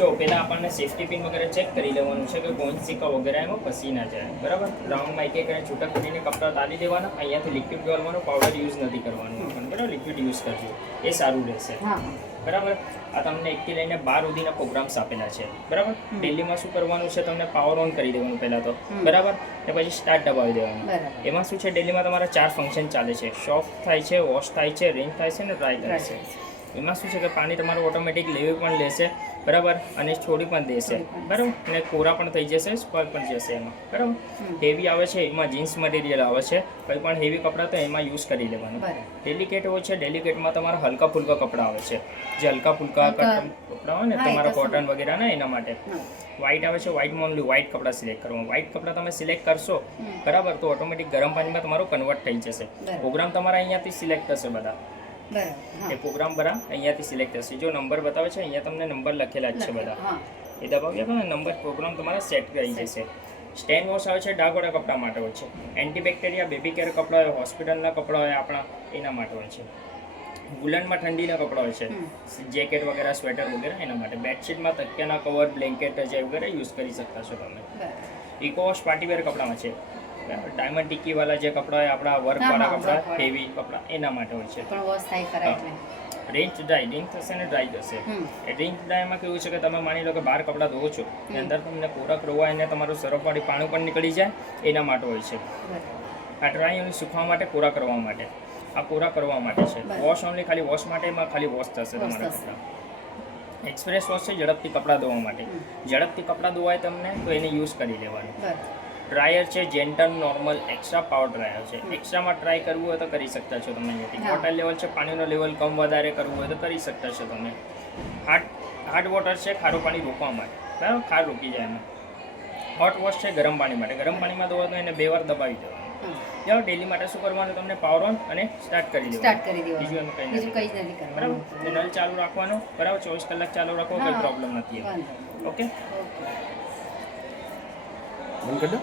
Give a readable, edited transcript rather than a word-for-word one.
જો પહેલાં આપણને સેફ્ટી પિન વગેરે ચેક કરી લેવાનું છે કે કોઈન સિક્કા વગેરે એમાં ફસી ના જાય, બરાબર. રાઉન્ડમાં એક કરીને છૂટા કરીને કપડાં તાલી દેવાના. અહીંયાથી લિક્વિડ ડોલવાનો પાવડર યુઝ નથી કરવાનો આપણને, બરાબર. લિક્વિડ યુઝ કરજો, એ સારું રહેશે, બરાબર. આ તમને 1 થી લઈને 12 સુધીના પ્રોગ્રામ્સ આપેલા છે, બરાબર. ડેલીમાં શું કરવાનું છે, તમને પાવર ઓન કરી દેવાનું પહેલાં તો, બરાબર. ને પછી સ્ટાર્ટ દબાવી દેવાનું. એમાં શું છે, ડેલીમાં તમારા 4 ફંક્શન ચાલે છે. સોફ્ટ થાય છે, વોશ થાય છે, રિન્સ થાય છે ને ડ્રાય થાય છે. એમાં શું છે કે પાણી તમારું ઓટોમેટિક લેવી પણ લેશે, બરાબર, અને છોડી પણ દેશે, બરાબર. અને કોરા પણ થઈ જશે, સ્પોઇલ પણ જશે એમાં, બરાબર. હેવી આવે છે એમાં જીન્સ મટીરિયલ આવે છે, કંઈ પણ હેવી કપડાં તો એમાં યુઝ કરી લેવાનું. ડેલિકેટ હોય છે, ડેલિકેટમાં તમારા હલકા ફુલકા કપડાં આવે છે, જે હલકા ફુલકા કપડાં હોય ને તમારા કોટન વગેરેના, એના માટે. વ્હાઇટ આવે છે, વ્હાઇટમાં ઓનલી વ્હાઇટ કપડાં સિલેક્ટ કરવાનું. વ્હાઇટ કપડાં તમે સિલેક્ટ કરશો, બરાબર, તો ઓટોમેટિક ગરમ પાણીમાં તમારું કન્વર્ટ થઈ જશે. પ્રોગ્રામ તમારા અહીંયાથી સિલેક્ટ થશે બધા, એ પ્રોગ્રામ બરા અહીંયાથી સિલેક્ટ થશે. જો નંબર બતાવે છે, અહીંયા તમને નંબર લખેલા જ છે બધા, એ દબાવી આપો ને નંબર, પ્રોગ્રામ તમારા સેટ થઈ જશે. સ્ટેન વોશ આવે છે, ડાઘવાળા કપડાં માટે હોય છે. એન્ટીબેક્ટેરિયા બેબી કેર કપડાં હોય, હોસ્પિટલના કપડાં હોય આપણા, એના માટે હોય છે. વુલનમાં ઠંડીના કપડાં હોય છે, જેકેટ વગેરે, સ્વેટર વગેરે, એના માટે. બેડશીટમાં તકિયાના કવર, બ્લેન્કેટ છે વગેરે યુઝ કરી શકતા છો તમે. ઇકો વોશ પાર્ટીવેર કપડામાં છે. ડાયમંડ ટિક્કીવાળા જે કપડાં હોય આપણા, વર્કવાળા કપડાં, હેવી કપડાં, એના માટે હોય છે. રેન્જ ડ્રાય, રિંચ થશે ને ડ્રાય થશે. એ રિંચ ડ્રાયમાં કેવું છે કે તમે માની લો કે 12 કપડાં ધોવો છો, એની અંદર તમને કોરક રોવાય ને તમારું સરફવાળી પાણી પણ નીકળી જાય, એના માટે હોય છે. આ ડ્રાય અને સુકવા માટે, કોરા કરવા માટે. આ કોરા કરવા માટે છે. વોશ ઓનલી ખાલી વોશ માટે, એમાં ખાલી વોશ થશે તમારા કપડાં. એક્સપ્રેસ વોશ છે, ઝડપથી કપડાં ધોવા માટે. ઝડપથી કપડાં ધોવાય તમને તો એને યુઝ કરી લેવાનું. ડ્રાયર છે, gentle, normal, extra power dryer છે. એક્સ્ટ્રામાં ટ્રાય કરવું હોય તો કરી શકતા છો તમે. વોટર લેવલ છે, પાણીનો લેવલ કમ વધારે કરવું હોય તો કરી શકતા છો તમે. હાર્ડ વોટર છે, ખારું પાણી રોકવા માટે, બરાબર, ખાર રોકી જાય એમાં. હોટ વોશ છે, ગરમ પાણી માટે. ગરમ પાણીમાં ધોવા તો એને 2 વાર દબાવી દેવાનું. જાઓ ડેલી માટે શું કરવાનું, તમને પાવર ઓન અને સ્ટાર્ટ કરી દેવાનું. બીજું એમાં કંઈ નથી, બરાબર. નળ ચાલુ રાખવાનો, બરાબર, 24 કલાક ચાલુ રાખો, કોઈ પ્રોબ્લેમ નથી. ઓકે, બંધ કરી દો.